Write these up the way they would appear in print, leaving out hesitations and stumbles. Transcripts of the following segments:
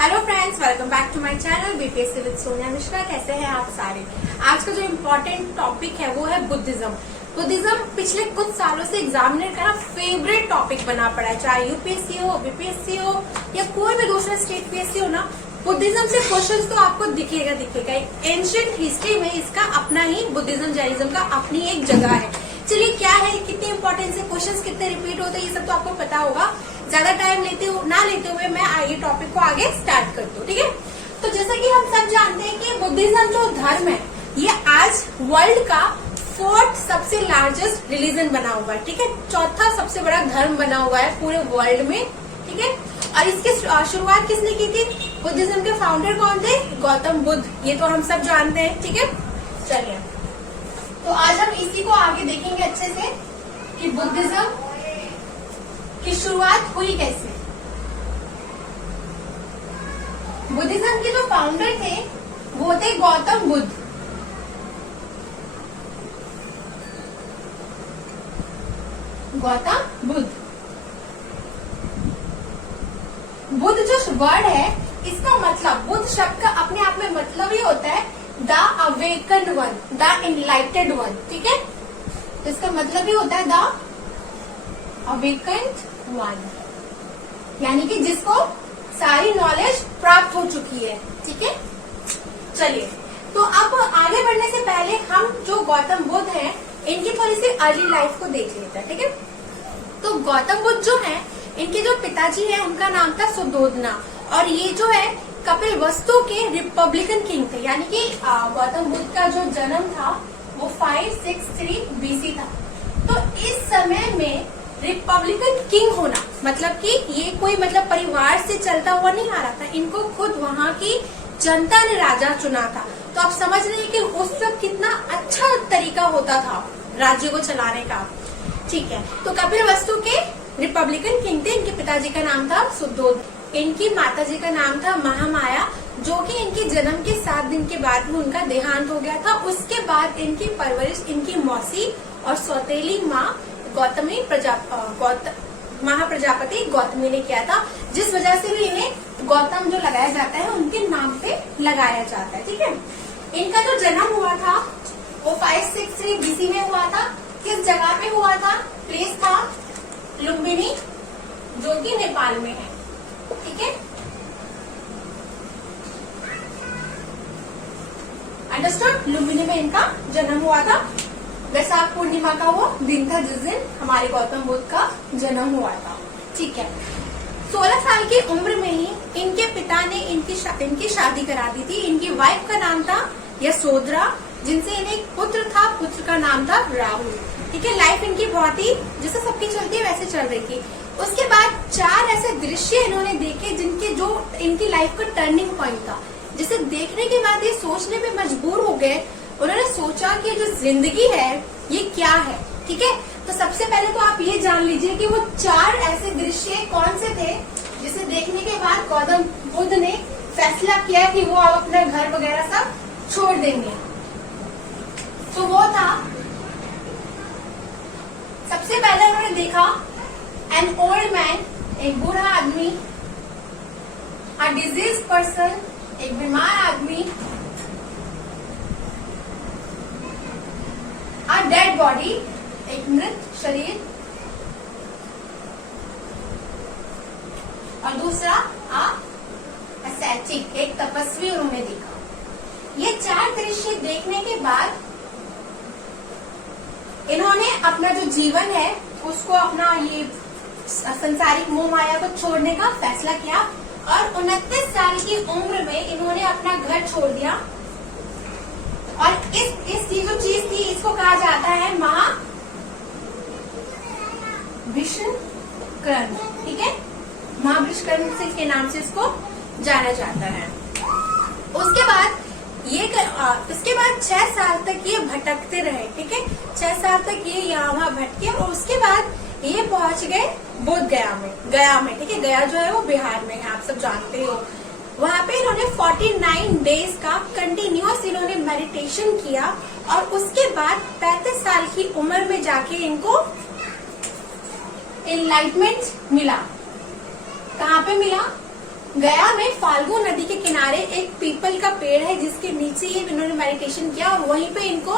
Hello friends, welcome back to my channel BPSC with Sonia Mishra. कैसे हैं आप सारे। आज का जो इम्पोर्टेंट टॉपिक है वो है बुद्धिज्म। बुद्धिज्म पिछले कुछ सालों से एग्जामिनर का फेवरेट टॉपिक बना पड़ा है, चाहे यूपीएससी हो, बीपीएससी हो या कोई भी दूसरा स्टेट पीएससी हो ना। बुद्धिज्म से क्वेश्चंस तो आपको दिखेगा। एंशिएंट हिस्ट्री में इसका अपना ही बुद्धिज्म जैनिज्म का अपनी एक जगह है। चलिए क्या है, कितने इंपॉर्टेंट से क्वेश्चंस कितने रिपीट होते हैं ये सब तो आपको पता होगा। ज्यादा टाइम लेते हुए मैं ये टॉपिक को आगे स्टार्ट करती हूँ, ठीक है। तो जैसा कि हम सब जानते हैं कि बुद्धिज्म जो धर्म है ये आज वर्ल्ड का 4th सबसे लार्जेस्ट रिलीजन बना हुआ है, ठीक है। चौथा सबसे बड़ा धर्म बना हुआ है पूरे वर्ल्ड में, ठीक है। और इसकी शुरुआत किसने की थी? बुद्धिज्म के फाउंडर कौन थे? गौतम बुद्ध। ये तो हम सब जानते हैं, ठीक है। चलिए तो आज हम इसी को आगे देखेंगे अच्छे से कि बुद्धिज्म की शुरुआत हुई कैसे। बुद्धिज्म के जो फाउंडर थे वो थे गौतम बुद्ध। गौतम बुद्ध। बुद्ध जो वर्ड है इसका मतलब, बुद्ध शब्द का अपने आप में मतलब ही होता है the awakened one, the एनलाइटेड one, ठीक है। तो इसका मतलब ही होता है द अवेकन्ड वन, यानी कि जिसको सारी नॉलेज प्राप्त हो चुकी है, ठीक है। चलिए तो अब आगे बढ़ने से पहले हम जो गौतम बुद्ध हैं इनकी थोड़ी सी अर्ली लाइफ को देख लेते हैं, ठीक है। तो गौतम बुद्ध जो हैं इनके जो पिताजी हैं उनका नाम था सुद्धोधना, और ये जो है कपिलवस्तु के रिपब्लिकन किंग थे, यानी कि गौतम बुद्ध का जो जन्म था वो 563 BC था। तो इस समय में रिपब्लिकन किंग होना मतलब कि ये कोई मतलब परिवार से चलता हुआ नहीं आ रहा था, इनको खुद वहाँ की जनता ने राजा चुना था। तो आप समझ रहे हैं कि उस वक्त कितना अच्छा तरीका होता था राज्य को चलाने का, ठीक है। तो कपिलवस्तु के रिपब्लिकन किंग थे। इनके पिताजी का नाम था सुद्धोधन, इनकी माताजी का नाम था महामाया, जो कि इनके जन्म के 7 दिन के बाद में उनका देहांत हो गया था। उसके बाद इनकी परवरिश इनकी मौसी और सौतेली माँ महाप्रजापति गौतमी ने किया था, जिस वजह से भी इन्हें गौतम जो लगाया जाता है उनके नाम पे लगाया जाता है, ठीक है। इनका जो जन्म हुआ था वो 563 BC में हुआ था। किस जगह पे हुआ था? प्लेस था लुम्बिनी, जो कि नेपाल में है, ठीक है। अंडरस्टूड? लुम्बिनी में इनका जन्म हुआ था। वैशाख पूर्णिमा का वो दिन था जिस दिन हमारे गौतम बुद्ध का जन्म हुआ था, ठीक है। 16 साल की उम्र में ही इनके पिता ने इनकी शादी करा दी थी। इनकी वाइफ का नाम था यशोधरा, जिनसे इन्हें एक पुत्र था, पुत्र का नाम था राहुल, ठीक है। लाइफ इनकी बहुत ही जैसे सबकी चलती है वैसे चल रही थी। उसके बाद 4 ऐसे दृश्य इन्होंने देखे जिनके जो इनकी लाइफ का टर्निंग पॉइंट था, जिसे देखने के बाद ये सोचने पे मजबूर हो गए। उन्होंने सोचा कि जो जिंदगी है ये क्या है, ठीक है। तो सबसे पहले तो आप ये जान लीजिए कि वो 4 ऐसे दृश्य कौन से थे जिसे देखने के बाद गौतम बुद्ध ने फैसला किया कि वो अब अपना घर वगैरह सब छोड़ देंगे। तो वो था, सबसे पहले उन्होंने देखा एन ओल्ड मैन, एक बूढ़ा आदमी, अ डिजीज पर्सन, एक बीमार आदमी, अ डेड बॉडी, एक मृत शरीर, और दूसरा ascetic, एक तपस्वी उन्होंने देखा। ये 4 दृश्य देखने के बाद इन्होंने अपना जो जीवन है उसको, अपना ये संसारिक मोह माया को छोड़ने का फैसला किया, और 29 साल की उम्र में इन्होंने अपना घर छोड़ दिया। और इस जो चीज थी इसको कहा जाता है महाभिषकरण, ठीक है। महाभिषकरण के नाम से इसको जाना जाता है। उसके बाद 6 साल तक ये भटकते रहे, ठीक है। 6 साल तक ये यहाँ वहाँ भटके, और उसके बाद ये पहुंच गए बोध गया में, ठीक है। गया जो है वो बिहार में है, आप सब जानते हो। वहाँ पे इन्होंने 49 डेज का कंटिन्यूअस इन्होंने मेडिटेशन किया, और उसके बाद 35 साल की उम्र में जाके इनको एनलाइटमेंट मिला। कहाँ पे मिला? गया में फाल्गु नदी के किनारे एक पीपल का पेड़ है जिसके नीचे ये इन्होंने मेडिटेशन किया और वहीं पे इनको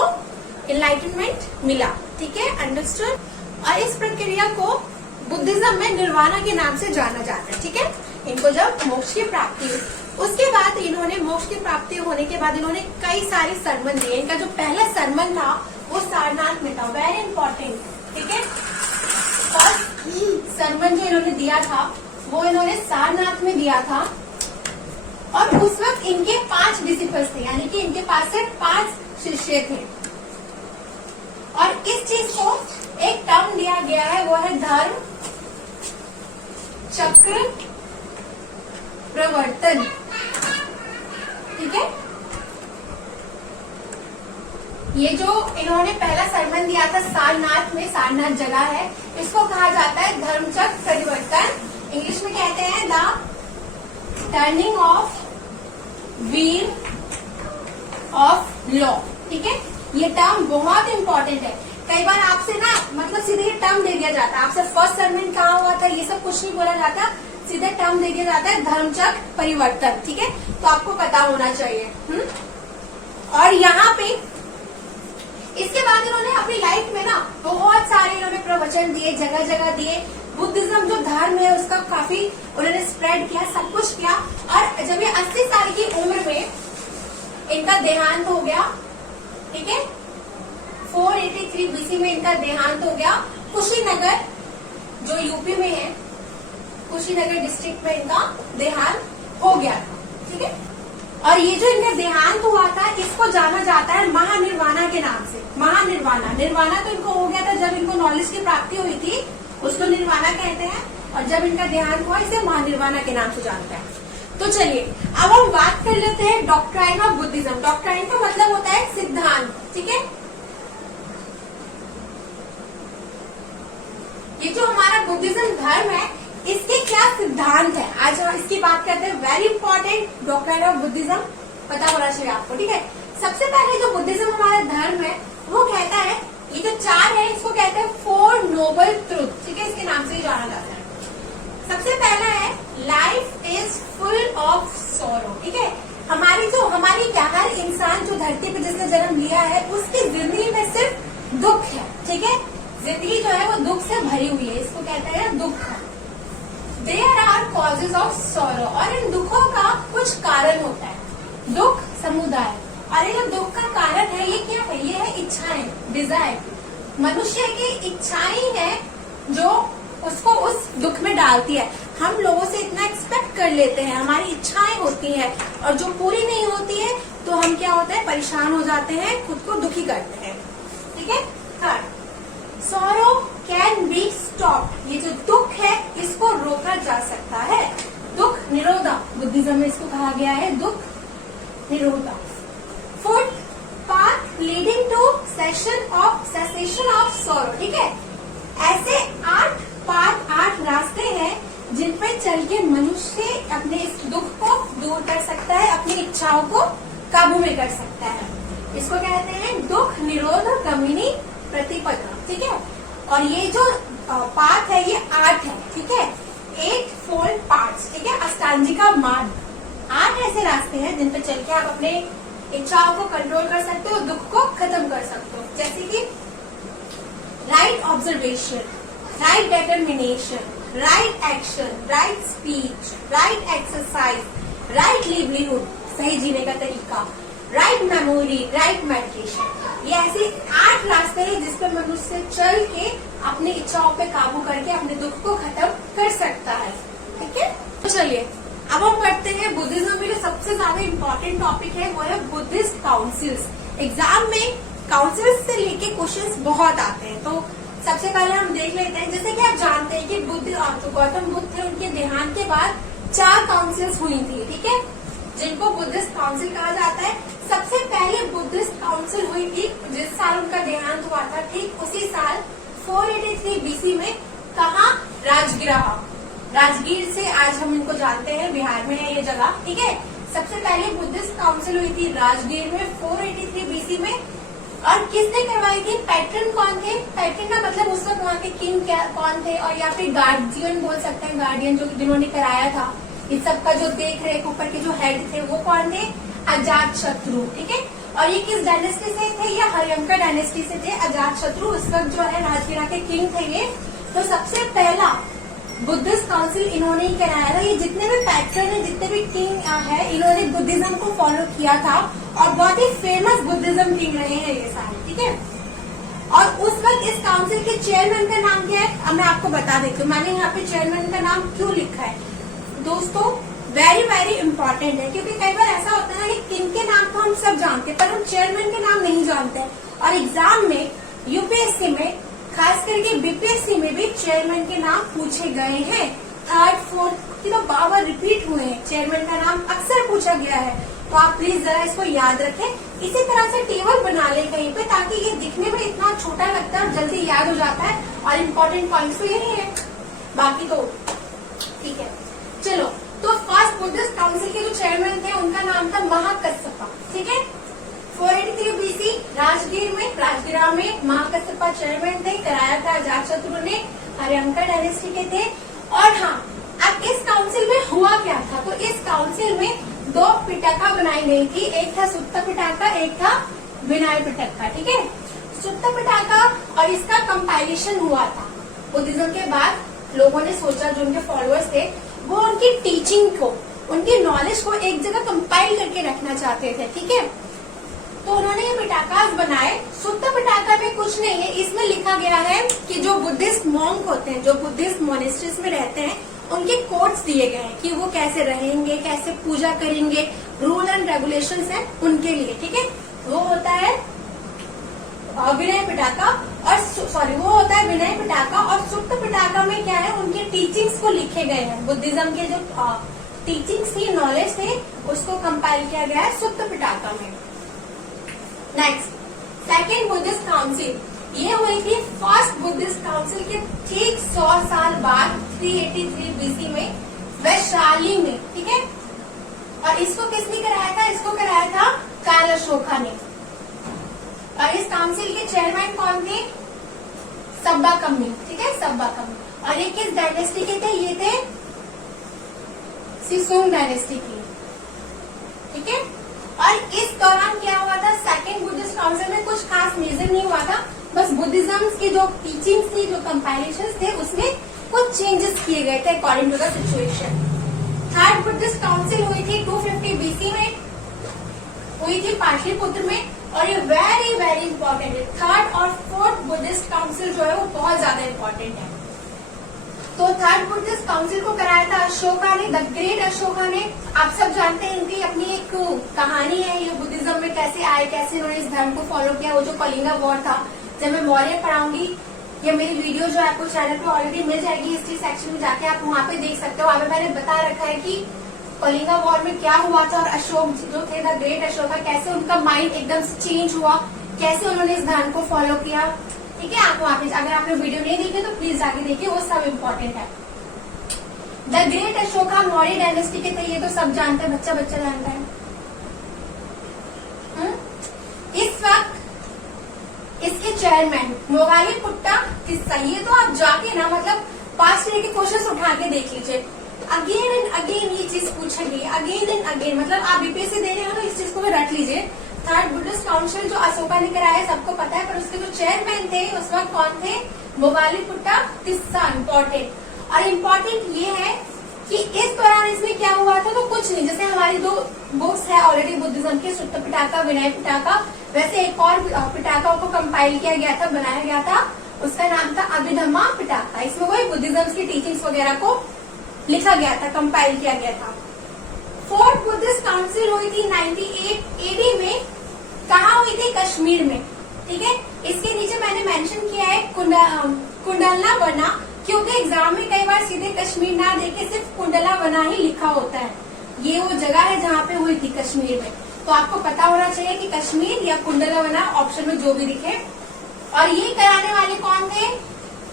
एनलाइटनमेंट मिला। ठीक है, अंडरस्टूड। और इस प्रक्रिया को बुद्धिज्म में निर्वाणा के नाम से जाना जाता है। ठीक है, इनको जब मोक्ष की प्राप्ति हुई, उसके बाद इन्होंने मोक्ष की प्राप्ति होने के बाद इन्होंने कई सारे सरमन दिए। इनका जो पहला सरमन था वो सारनाथ में था, वेरी इंपॉर्टेंट। ठीक है, फर्स्ट सरमन जो इन्होंने दिया था वो इन्होंने सारनाथ में दिया था और उस वक्त इनके 5 डिसिपल्स थे, यानी कि इनके पास से 5 शिष्य थे। और इस चीज को एक टर्म दिया गया है, वो है धर्म चक्र प्रवर्तन। ठीक है, ये जो इन्होंने पहला सरमन दिया था सारनाथ में, सारनाथ जगह है, इसको कहा जाता है धर्मचक्र परिवर्तन। इंग्लिश में कहते हैं the turning of wheel of law. ठीक है, ये टर्म बहुत इंपॉर्टेंट है। कई बार आपसे ना मतलब सीधे ये टर्म दे दिया जाता है, आपसे फर्स्ट सरमन कहाँ हुआ था ये सब कुछ नहीं बोला जाता, सीधे टर्म दे दिया जाता है धर्मचक्र परिवर्तन। ठीक है, तो आपको पता होना चाहिए। और यहाँ पे इसके बाद इन्होंने अपनी लाइफ में ना बहुत सारे इन्होंने प्रवचन दिए, जगह जगह दिए। बुद्धिज्म जो धर्म है उसका काफी उन्होंने स्प्रेड किया, सब कुछ किया। और जब ये 80 साल की उम्र में इनका देहांत हो गया, ठीक है, 483 बीसी में इनका देहांत हो गया। कुशीनगर जो यूपी में है, कुशीनगर डिस्ट्रिक्ट में इनका देहांत हो गया था। ठीक है, और ये जो इनका देहांत हुआ था इसको जाना जाता है महानिर्वाणा के नाम से। महानिर्वाणा, निर्वाणा तो इनको हो गया था जब इनको नॉलेज की प्राप्ति हुई थी, उसको निर्वाणा कहते हैं। और जब इनका देहांत हुआ इसे महानिर्वाणा के नाम से जानते हैं। तो चलिए अब हम बात कर लेते हैं डॉक्ट्राइन ऑफ बुद्धिज्म। डॉक्ट्राइन का मतलब होता है सिद्धांत। ठीक है, ये जो हमारा बुद्धिज्म धर्म है इसके क्या सिद्धांत है, आज हम इसकी बात करते हैं। Very important, doctrine of Buddhism पता होना चाहिए आपको। ठीक है, सबसे पहले जो बुद्धिज्म हमारा धर्म है वो कहता है, ये जो 4 है इसको कहते हैं 4 नोबल ट्रूथ। ठीक है, इसके नाम से ही जाना जाता है। सबसे पहला है life is full of sorrow. ठीक है, हमारी क्या हर इंसान जो धरती पे जिसने जन्म लिया है उसकी जिंदगी में सिर्फ दुख है। ठीक है, जिंदगी जो है वो दुख से भरी हुई है, इसको कहते हैं दुख। There are causes of sorrow, और इन दुखों का कुछ कारण होता है। दुख समुदाय, और ये जो दुख का कारण है ये क्या है, ये है इच्छाएं, डिजायर। मनुष्य की इच्छाएं है जो उसको उस दुख में डालती है। हम लोगों से इतना एक्सपेक्ट कर लेते हैं, हमारी इच्छाएं होती हैं और जो पूरी नहीं होती है तो हम क्या होते हैं, परेशान हो जाते हैं, खुद को दुखी करते हैं। ठीक है, third, sorrow can be stopped. ये जो दुख है इसको रोका जा सकता है। दुख निरोधा, बुद्धिज्म में इसको कहा गया है दुख निरोधा। Fourth, path leading to cessation of sorrow. ठीक है, ऐसे 8 रास्ते हैं जिन पे चल के मनुष्य अपने इस दुख को दूर कर सकता है, अपनी इच्छाओं को काबू में कर सकता है। इसको कहते हैं दुख निरोध गमिनी प्रतिपदा। ठीक है, और ये जो पाथ है ये 8 है। ठीक है, 8 फोल्ड पार्ट्स। ठीक है, अष्टांगिका मार्ग, 8 ऐसे रास्ते हैं जिन पे चल के आप अपने इच्छाओं को कंट्रोल कर सकते हो, दुख को खत्म कर सकते हो। जैसे कि right observation, right determination, right action, right speech, right exercise, right livelihood, सही जीने का तरीका, राइट मेमोरी, राइट मेडिटेशन। ये ऐसे 8 रास्ते हैं जिसपे मनुष्य चल के अपनी इच्छाओं पे काबू करके अपने दुख को खत्म कर सकता है। ठीक है, तो चलिए अब हम पढ़ते हैं बुद्धिज्म में जो सबसे ज्यादा इम्पोर्टेंट टॉपिक है वो है बुद्धिस्ट काउंसिल्स। एग्जाम में काउंसिल्स से लेके क्वेश्चंस बहुत आते हैं, तो सबसे पहले हम देख लेते हैं। जैसे कि आप जानते हैं कि गौतम बुद्ध थे, उनके देहांत के बाद 4 काउंसिल्स हुई थी। ठीक है, जिनको बुद्धिस्ट काउंसिल कहा जाता है। सबसे पहले बुद्धिस्ट काउंसिल हुई थी जिस साल उनका देहांत हुआ था, ठीक उसी साल 483 बीसी में। कहाँ, राजगृह, राजगीर से आज हम इनको जानते हैं, बिहार में है ये जगह। ठीक है, सबसे पहले बुद्धिस्ट काउंसिल हुई थी राजगीर में 483 बीसी में। और किसने करवाई थी, पैट्रन कौन थे, पैट्रन का मतलब उस वक्त वहाँ के किंग कौन थे, और या फिर गार्जियन बोल सकते हैं, गार्डियन जो जिन्होंने कराया था, इस सब का जो देख रेख ऊपर के जो हेड थे वो कौन थे? अजात शत्रु। ठीक है, और ये किस डायनेस्टी से थे? ये हर्यंका डायनेस्टी से थे। अजात शत्रु उस वक्त जो है राजगिरा के किंग थे ये। तो सबसे पहला बुद्धिस्ट काउंसिल इन्होंने ही कराया था। ये जितने भी पैट्रन है, जितने भी किंग है, इन्होंने बुद्धिज्म को फॉलो किया था और बहुत ही फेमस बुद्धिज्म किंग रहे हैं ये सारे। ठीक है, और उस वक्त इस काउंसिल के चेयरमैन का नाम क्या है? अब मैं आपको बता देती हूँ। मैंने यहाँ पे चेयरमैन का नाम क्यों लिखा है दोस्तों, वेरी वेरी इंपॉर्टेंट है, क्योंकि कई बार ऐसा होता है कि किंग के नाम तो हम सब जानते हैं पर हम चेयरमैन के नाम नहीं जानते हैं। और एग्जाम में, यूपीएससी में, खास करके बीपीएससी में भी चेयरमैन के नाम पूछे गए हैं। थर्ड फोर्थ की तो बार रिपीट हुए हैं, चेयरमैन का नाम अक्सर पूछा गया है। तो आप प्लीज जरा इसको याद रखें। इसी तरह से टेबल बना ले कहीं पे, ताकि ये दिखने में इतना छोटा लगता है और जल्दी याद हो जाता है। और इम्पोर्टेंट पॉइंट्स तो यही है, बाकी तो ठीक है। चलो, तो फर्स्ट बुद्धिस्ट काउंसिल के जो चेयरमैन थे उनका नाम था महाकश्यपा। ठीक है, 483 बीसी राजगिरा में महाकश्यपा चेयरमैन थे। कराया था अजातशत्रु ने, हर्यंका डायनेस्टी के थे। और हाँ, अब इस काउंसिल में हुआ क्या था? तो इस काउंसिल में 2 पिटका बनाई गई थी। एक था सुत्ता पिटका, एक था विनय पिटका। ठीक है, सुत्ता पिटका और इसका कंपाइलेशन हुआ था। बुद्धिज्म के बाद लोगों ने सोचा, जो उनके फॉलोअर्स थे वो उनकी टीचिंग को, उनकी नॉलेज को एक जगह कंपाइल करके रखना चाहते थे। ठीक है, तो उन्होंने ये पिटाकास बनाए। सुत्ता पिटाका में कुछ नहीं है, इसमें लिखा गया है कि जो बुद्धिस्ट मॉन्क होते हैं, जो बुद्धिस्ट मोनेस्ट्रीज में रहते हैं, उनके कोड्स दिए गए हैं कि वो कैसे रहेंगे, कैसे पूजा करेंगे, रूल एंड रेगुलेशंस हैं उनके लिए। ठीक है, वो होता है विनय पिटाका और वो होता है विनय पिटाका। और सुत्ता पिटाका में क्या है, उनके टीचिंग्स को लिखे गए हैं। बुद्धिज्म के जो टीचिंग्स थी, नॉलेज थे, उसको कंपाइल किया गया है सुत्ता पिटाका में। नेक्स्ट, सेकेंड बुद्धिस्ट काउंसिल, ये हुई थी फर्स्ट बुद्धिस्ट काउंसिल के ठीक 100 साल बाद 383 बीसी में वैशाली में। ठीक है, और इसको किसने कराया था? इसको कराया था काल अशोका ने। और इस काउंसिल के चेयरमैन कौन थे? सब्बाकम्नी। ठीक है, सब्बाकम्नी। और ये किस डायनेस्टी के थे? ये थे सिसोंग डायनेस्टी की। ठीक है, और इस दौरान क्या हुआ था? सेकेंड बुद्धिस्ट काउंसिल में कुछ खास मेजर नहीं हुआ था, बस बुद्धिज्म की जो टीचिंग्स थी, जो कंपाइलेशंस थे, उसमें कुछ चेंजेस किए गए थे according to the situation. Third Buddhist council हुई थी 250 बीसी में, हुई थी पाटलिपुत्र में। और ये वेरी वेरी इंपॉर्टेंट है। थर्ड और फोर्थ बुद्धिस्ट काउंसिल जो है वो बहुत ज्यादा इंपॉर्टेंट है। तो थर्ड बुद्धिस्ट काउंसिल को कराया था अशोका ने, द ग्रेट अशोका ने। आप सब जानते हैं, इनकी अपनी एक कहानी है, ये बुद्धिज्म में कैसे आए, कैसे उन्होंने इस धर्म को फॉलो किया। वो जो कलिंगा वॉर था, जब मैं मौर्य पढ़ाऊंगी, ये मेरी वीडियो जो आपको चैनल पे ऑलरेडी मिल जाएगी, हिस्ट्री सेक्शन में जाके आप वहाँ पे देख सकते हो। वहाँ पे मैंने बता रखा है कि कलिंगा वॉर में क्या हुआ था और अशोक जो थे, द ग्रेट अशोका, कैसे उनका माइंड एकदम से चेंज हुआ, कैसे उन्होंने इस धर्म को फॉलो किया। ठीक है, आप वहाँ पे, अगर आपने वीडियो नहीं देखी तो प्लीज जाके देखिए, वो सब इम्पोर्टेंट है। The great Ashoka Maurya dynasty के थे, ये तो सब जानते हैं, बच्चा बच्चा जानता है। इस वक्त इसके चेयरमैन मोगालीपुट्टा तिस्सा। ये तो आप जाके ना, मतलब पास्ट ईयर के क्वेश्चन उठा के देख लीजिए, अगेन एंड अगेन ये चीज पूछेंगे, अगेन एंड अगेन। मतलब आप बीपीएससी दे रहे हो तो इस चीज को भी रट लीजिए। थर्ड बुद्धिस्ट काउंसिल जो अशोका ने कराया सबको पता है, पर उसके जो चेयरमैन थे उस वक्त कौन थे? मोगालीपुट्टा तिस्सा। इम्पोर्टेंट। और इम्पोर्टेंट ये है कि इस दौरान इसमें क्या हुआ था? तो कुछ नहीं, जैसे हमारी 2 बुक्स है ऑलरेडी बुद्धिज्म के, सुत्ता पिटाका, विनय पिटाका, वैसे एक और पिटाका को कंपाइल किया गया था, बनाया गया था, उसका नाम था अभिधम्मा पिटाका। इसमें वही बुद्धिज्म की टीचिंग्स वगैरह को लिखा गया था, कंपाइल किया गया था। फोर्थ बुद्धिस्ट काउंसिल हुई थी 98 एडी में। कहाँ हुई थी? कश्मीर में। ठीक है, इसके नीचे मैंने मेंशन किया है कुंडलना बना, क्योंकि एग्जाम में कई बार सीधे कश्मीर ना देके सिर्फ कुंडला बना ही लिखा होता है। ये वो जगह है जहाँ पे हुई थी, कश्मीर में। तो आपको पता होना चाहिए कि कश्मीर या कुंडला बना, ऑप्शन में जो भी दिखे। और ये कराने वाले कौन थे?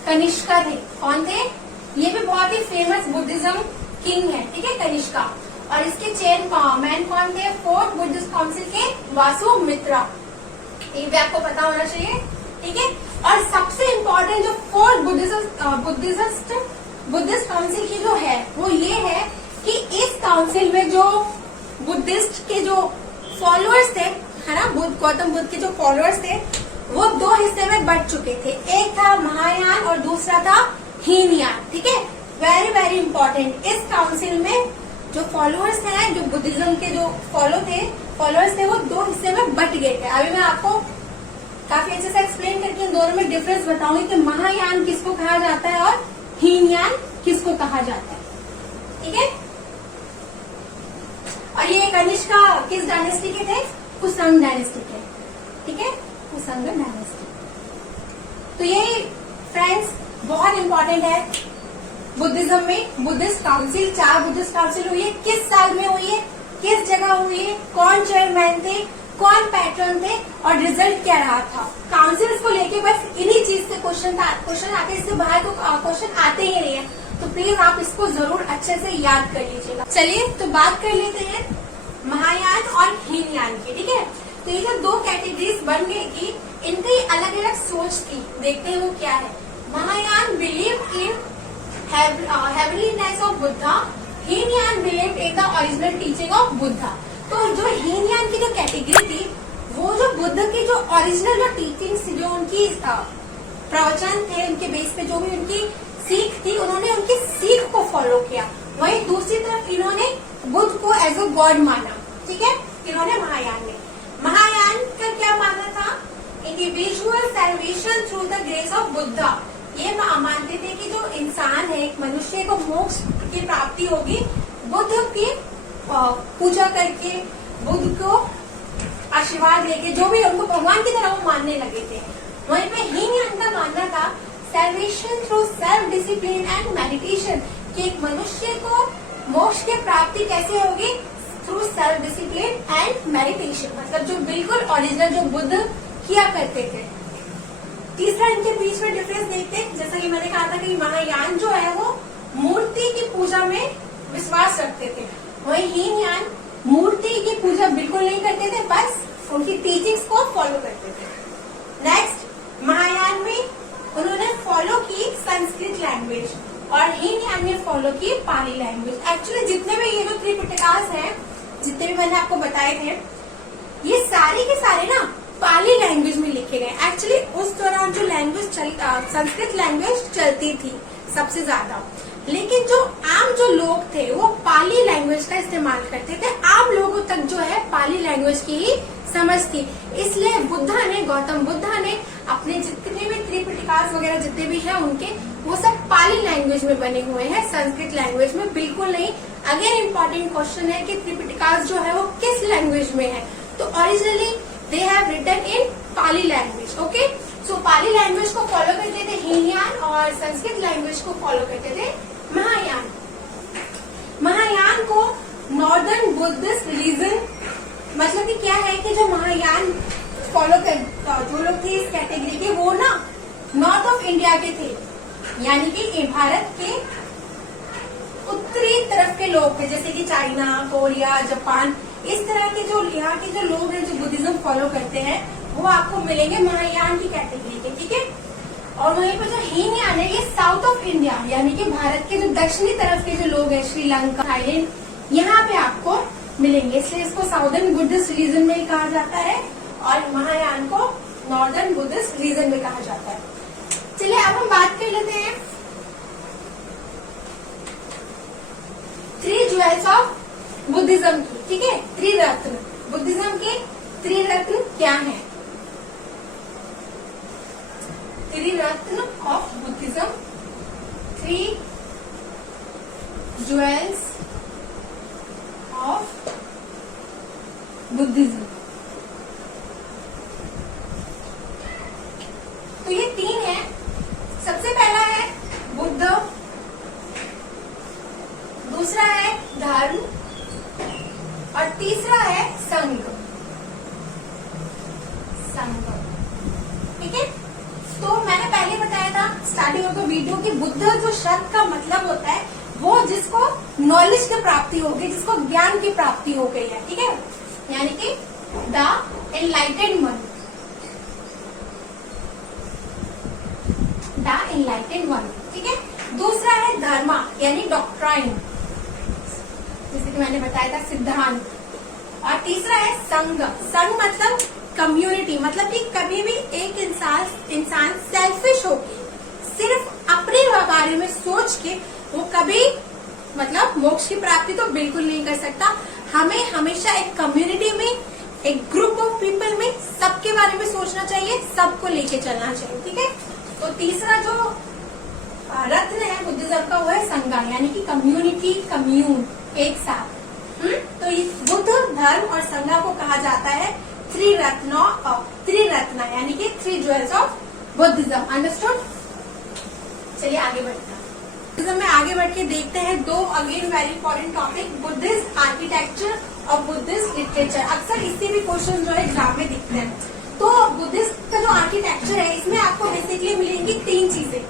कनिष्का थे। कौन थे? ये भी बहुत ही फेमस बुद्धिज्म किंग है। ठीक है, कनिष्का। और इसके चेयरमैन कौन थे? फोर्थ बुद्धिस्ट काउंसिल के वासुमित्रा। ये भी आपको पता होना चाहिए। ठीक है, और सबसे इम्पोर्टेंट जो फोर्थ बुद्धिस्ट काउंसिल की जो है वो ये है कि इस काउंसिल में जो बुद्धिस्ट के जो फॉलोअर्स थे, है ना, गौतम बुद्ध के जो फॉलोअर्स थे वो दो हिस्से में बट चुके थे। एक था महायान और दूसरा था हीनयान। ठीक है, वेरी वेरी इंपॉर्टेंट। इस काउंसिल में जो फॉलोअर्स हैं, जो बुद्धिज्म के जो फॉलोअर्स थे वो दो हिस्से में बट गए थे। अभी मैं आपको काफी अच्छे से एक्सप्लेन करके इन दोनों में डिफरेंस बताऊंगी कि महायान किसको कहा जाता है और हीनयान किसको कहा जाता है। ठीक है, और ये कनिष्का किस डायनेस्टी के थे? कुसंग डायनेस्टी के। ठीक है, कुसंग डायनेस्टी। तो ये फ्रेंड्स बहुत इंपॉर्टेंट है बुद्धिज्म में। बुद्धिस्ट काउंसिल, 4 बुद्धिस्ट काउंसिल हुई है, किस साल में हुई है, किस जगह हुई है, कौन चेयरमैन थे, कौन पैटर्न थे और रिजल्ट क्या रहा था। काउंसिल्स को लेके बस इन्हीं चीज से क्वेश्चन आते, इससे बाहर को क्वेश्चन आते ही नहीं है। तो प्लीज आप इसको जरूर अच्छे से याद कर लीजिएगा। चलिए तो बात कर लेते हैं महायान और हीनयान की। ठीक है, तो ये जो 2 कैटेगरीज बन गई की, इनकी अलग अलग सोच थी। देखते हैं वो क्या है। Mahayana believe in हेवनलीनेस of Buddha, Hinayana believe in the original teaching of Buddha. तो जो हीनयान की जो कैटेगरी थी वो जो बुद्ध की जो ओरिजिनल जो टीचिंग्स, जो उनकी प्रवचन थे, उनके बेस पे जो भी उनकी सीख थी, उन्होंने उनकी सीख को फॉलो किया। वहीं दूसरी तरफ इन्होंने बुद्ध को एज अ गॉड माना। ठीक है, इन्होंने महायान का क्या मानना था? Individual salvation through the grace of Buddha. ये मानते थे कि जो इंसान है, एक मनुष्य को मोक्ष की प्राप्ति होगी बुद्ध की पूजा करके, बुद्ध को आशीर्वाद लेके, जो भी उनको भगवान की तरह वो मानने लगे थे। वहीं पे हीनयान का मानना था salvation through self discipline and meditation, कि एक मनुष्य को मोक्ष की प्राप्ति कैसे होगी? Through self discipline and meditation, मतलब जो बिल्कुल ओरिजिनल जो बुद्ध किया करते थे। तीसरा इनके बीच में डिफरेंस देखते हैं। जैसा कि मैंने कहा था कि महायान जो है वो मूर्ति की पूजा में विश्वास रखते थे, वही हीनयान मूर्ति की पूजा बिल्कुल नहीं करते थे, बस उनकी टीचिंग्स को फॉलो करते थे। नेक्स्ट, महायान में उन्होंने फॉलो की संस्कृत लैंग्वेज और हीनयान ने फॉलो की पाली लैंग्वेज। एक्चुअली जितने भी ये जो त्रिपिटकास हैं, जितने भी मैंने आपको बताए थे, ये सारे के सारे ना पाली लैंग्वेज में लिखे गए। एक्चुअली उस दौरान जो लैंग्वेज संस्कृत लैंग्वेज चलती थी सबसे ज्यादा, लेकिन जो आम जो लोग थे वो पाली लैंग्वेज का इस्तेमाल करते थे। आम लोगों तक जो है पाली लैंग्वेज की ही समझ थी। इसलिए गौतम बुद्धा ने अपने जितने भी त्रिपिटकास वगैरह जितने भी हैं उनके, वो सब पाली लैंग्वेज में बने हुए हैं, संस्कृत लैंग्वेज में बिल्कुल नहीं। अगेन इम्पोर्टेंट क्वेश्चन है कि त्रिपिटकास जो है वो किस लैंग्वेज में है? तो originally they have written in Pali language. Okay, so Pali language को फॉलो करते थे हीनयान और संस्कृत लैंग्वेज को फॉलो करते थे महायान। महायान को नॉर्दर्न बुद्धिस्ट रिलीजन, मतलब कि क्या है कि जो महायान फॉलो कर जो लोग थे इस कैटेगरी के, वो ना नॉर्थ ऑफ इंडिया के थे, यानी कि भारत के उत्तरी तरफ के लोग थे, जैसे कि चाइना, कोरिया, जापान, इस तरह के जो यहाँ के जो लोग हैं जो बुद्धिज्म फॉलो करते हैं वो आपको मिलेंगे महायान की कैटेगरी के। ठीक है, और वहीं पर जो हीनयान है ये साउथ ऑफ इंडिया, यानी कि भारत के जो दक्षिणी तरफ के जो लोग हैं, श्रीलंका, थाईलैंड, यहाँ पे आपको मिलेंगे। इसलिए इसको साउदर्न बुद्धिस्ट रीजन में कहा जाता है और महायान को नॉर्दर्न बुद्धिस्ट रीजन में कहा जाता है। चलिए अब हम बात कर लेते हैं 3 ज्वेल्स ऑफ बुद्धिज्म की। ठीक है, त्रिरत्न, बुद्धिज्म के त्रिरत्न क्या है? त्रिरत्न of Buddhism, 3 jewels of Buddhism. तो ये 3 है। सबसे पहला है बुद्ध, दूसरा है धर्म और तीसरा है संघ। ठीक है, तो मैंने पहले बताया था स्टार्टिंग ऑफ द वीडियो कि बुद्ध जो शब्द का मतलब होता है वो जिसको नॉलेज की प्राप्ति हो गई, जिसको ज्ञान की प्राप्ति हो गई है। ठीक है, यानी कि the enlightened one, the enlightened one. ठीक है, दूसरा है धर्मा यानी डॉक्ट्राइन, जैसे कि मैंने बताया था सिद्धांत। और तीसरा है संघ। संघ मतलब कम्युनिटी, मतलब कि कभी भी एक इंसान सेल्फिश होके सिर्फ अपने बारे में सोच के वो कभी मतलब मोक्ष की प्राप्ति तो बिल्कुल नहीं कर सकता। हमें हमेशा एक कम्युनिटी में, एक ग्रुप ऑफ पीपल में सबके बारे में सोचना चाहिए, सबको लेके चलना चाहिए, ठीक है। तो तीसरा जो रत्न है बुद्धिज्म का वो है संघा, यानी कि कम्युनिटी, कम्यून, एक साथ। तो बुद्ध धर्म और संघा को कहा जाता है त्रिरत्न, यानी कि 3 ज्वेल्स ऑफ बुद्धिज्म। अंडरस्टूड। चलिए आगे बढ़ते हैं। बुद्धिज्म में आगे बढ़ के देखते हैं 2 again very important topic, Buddhist architecture और बुद्धिस्ट लिटरेचर। अक्सर इससे भी क्वेश्चन जो है एग्जाम में दिखते हैं। तो बुद्धिस्ट का जो आर्किटेक्चर है इसमें आपको बेसिकली मिलेंगी 3 चीजें,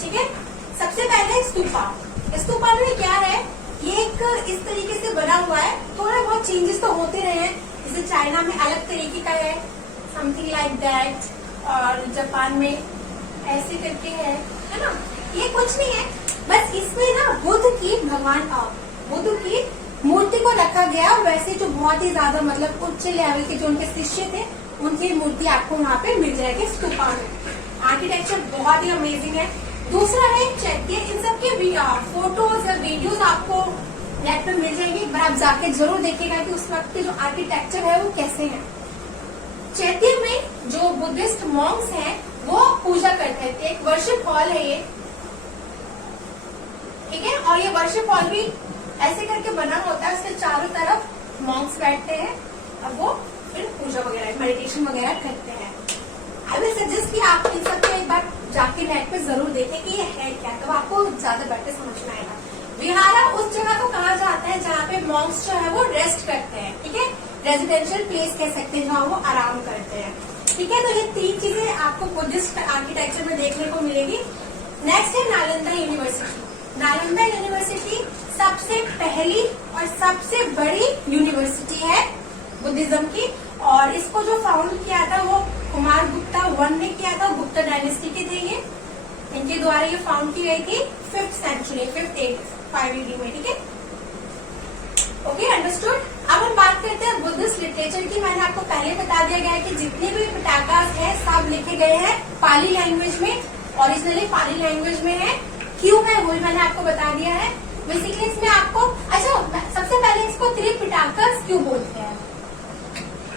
ठीक है। सबसे पहले स्तूपा। स्तूपा में क्या है, ये एक इस तरीके से बना हुआ है, थोड़ा बहुत चेंजेस तो होते रहे हैं, जैसे चाइना में अलग तरीके का है, समथिंग लाइक दैट, और जापान में ऐसे करके है ना। ये कुछ नहीं है, बस इसमें ना बुद्ध की मूर्ति को रखा गया, और वैसे जो बहुत ही ज्यादा मतलब उच्च लेवल के जो उनके शिष्य थे उनकी मूर्ति आपको वहाँ पे मिल जाएगी स्तूपा में। आर्किटेक्चर बहुत ही अमेजिंग है। दूसरा है चैत्य। इन सबके फोटोज या वीडियोस आपको नेट पे मिल जाएंगे, एक बार आप जाके जरूर देखिएगा कि उस वक्त के जो आर्किटेक्चर है वो कैसे है। चैत्य में जो बुद्धिस्ट मॉन्क्स हैं वो पूजा करते हैं। एक वर्शिप हॉल है ये, ठीक है। और ये वर्शिप हॉल भी ऐसे करके बना होता है, उसके चारों तरफ मॉन्क्स बैठते हैं और वो फिर पूजा वगैरह, मेडिटेशन वगैरह करते हैं। आई विल सजेस्ट कि आप इन सबको एक बार जाके नेट पे जरूर देखें कि ये है क्या, तो आपको ज्यादा बेटर समझ में आएगा। विहारा उस जगह को कहा जाता है जहाँ पे मॉन्क्स जो है वो रेस्ट करते हैं, ठीक है। रेजिडेंशियल प्लेस कह सकते हैं जहाँ वो आराम करते हैं, ठीक है। तो ये 3 चीजें आपको बुद्धिस्ट आर्किटेक्चर में देखने को मिलेगी। नेक्स्ट है नालंदा यूनिवर्सिटी। नालंदा यूनिवर्सिटी सबसे पहली और सबसे बड़ी यूनिवर्सिटी है बुद्धिज्म की, और इसको जो फाउंड किया था वो कुमार गुप्ता 1 ने किया था। गुप्ता डायनेस्टी के थे ये, इनके द्वारा ये फाउंड की गई थी 5th सेंचुरी, 5 AD में, ठीक है। Okay, understood. अब हम बात करते हैं बुद्धिस्ट लिटरेचर की। मैंने आपको पहले बता दिया गया है कि जितने भी पिटाकास हैं सब लिखे गए हैं पाली लैंग्वेज में, ओरिजिनली पाली लैंग्वेज में है। क्यों है वो मैंने आपको बता दिया है। बेसिकली इसमें आपको, अच्छा सबसे पहले इसको त्रिपिटाकस क्यों बोलते हैं।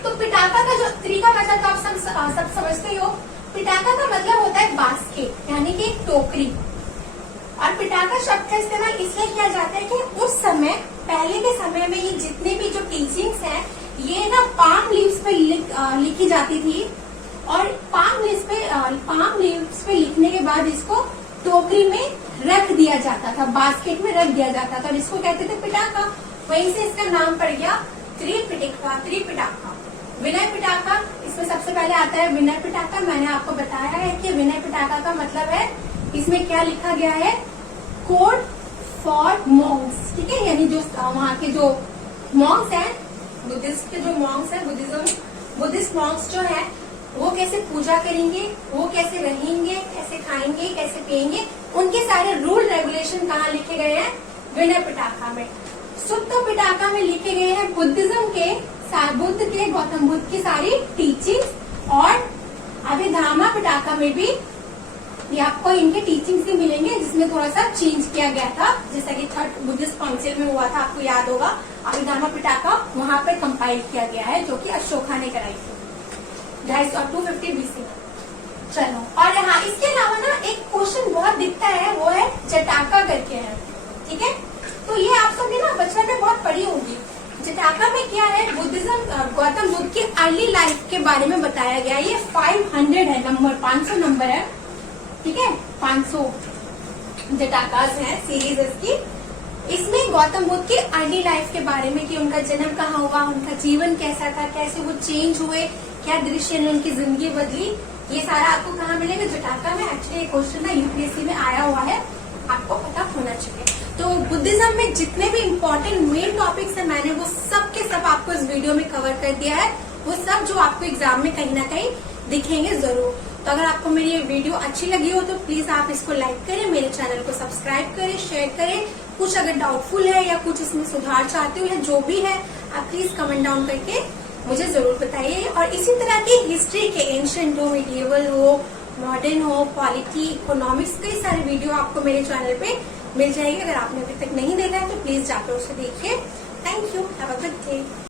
तो पिटाका का जो त्रि का मतलब तो आप सब समझते हो। पिटाका का मतलब होता है बास्केट, यानी कि टोकरी। और पिटाका शब्द का इस्तेमाल इसलिए किया जाता है कि उस समय, पहले के समय में ये जितने भी जो टीचिंग्स हैं ये ना पाम लीव्स पे लिखी जाती थी, और पाम लीव्स पे लिखने के बाद इसको टोकरी में रख दिया जाता था, बास्केट में रख दिया जाता था, और इसको कहते थे पिटाका। वहीं से इसका नाम पड़ गया त्रिपिटाका। विनय पिटाका इसमें सबसे पहले आता है। विनय पिटाका मैंने आपको बताया है कि विनय पिटाका का मतलब है, इसमें क्या लिखा गया है, कोड फॉर मॉन्क्स, ठीक है। यानी जो वहाँ के जो मॉन्क्स हैं, बुद्धिस्ट के जो मॉन्क्स हैं, बुद्धिस्ट मॉन्क्स जो है वो कैसे पूजा करेंगे, वो कैसे रहेंगे, कैसे खाएंगे, कैसे पिएंगे, उनके सारे रूल रेगुलेशन कहाँ लिखे गए हैं, विनय पिटाका में। सुत्त पिटाका में लिखे गए हैं बुद्धिज्म के, बुद्ध के, गौतम बुद्ध की सारी टीचिंग्स। और अभिधामा पिटाका में भी ये आपको इनके टीचिंग्स ही मिलेंगे, जिसमें थोड़ा सा चेंज किया गया था, जैसा कि 3rd बुद्धिस्ट काउंसिल में हुआ था, आपको याद होगा। अभिधामा पिटाका वहां पर कंपाइल किया गया है, जो कि अशोका ने कराई थी 250 BC। चलो, और हाँ, इसके अलावा ना एक क्वेश्चन बहुत दिखता है, वो है जटाका करके है, ठीक है। तो ये आप सबने ना बचपन में बहुत पढ़ी होगी। जटाका में क्या है, बुद्धिज्म, गौतम बुद्ध की अर्ली लाइफ के बारे में बताया गया। ये 500 है नंबर, 500 नंबर है, ठीक है। 500 जटाकास है सीरीज इसकी। इसमें गौतम बुद्ध की अर्ली लाइफ के बारे में कि उनका जन्म कहाँ हुआ, उनका जीवन कैसा था, कैसे वो चेंज हुए, क्या दृश्य ने उनकी जिंदगी बदली, ये सारा आपको कहाँ मिलेगा, जटाका में। एक्चुअली क्वेश्चन ना यूपीएससी में आया हुआ है, आपको पता होना चाहिए। तो बुद्धिज्म में जितने भी इम्पोर्टेंट मेन टॉपिक्स है, मैंने वो सब के सब आपको इस वीडियो में कवर कर दिया है। वो सब जो आपको एग्जाम में कहीं ना कहीं दिखेंगे जरूर। तो अगर आपको मेरी ये वीडियो अच्छी लगी हो तो प्लीज आप इसको लाइक करें, मेरे चैनल को सब्सक्राइब करें, शेयर करें, कुछ अगर डाउटफुल है या कुछ इसमें सुधार चाहते हो या जो भी है, आप प्लीज कमेंट डाउन करके मुझे जरूर बताइए। और इसी तरह की हिस्ट्री के एंशिएंट हो, मिडिएवल हो, मॉडर्न हो, पॉलिटी, इकोनॉमिक्स, कई सारे वीडियो आपको मेरे चैनल पे मिल जाएगी। अगर आपने अभी तक नहीं देखा है तो प्लीज जाकर उसे देखिए। Thank you, have a good day.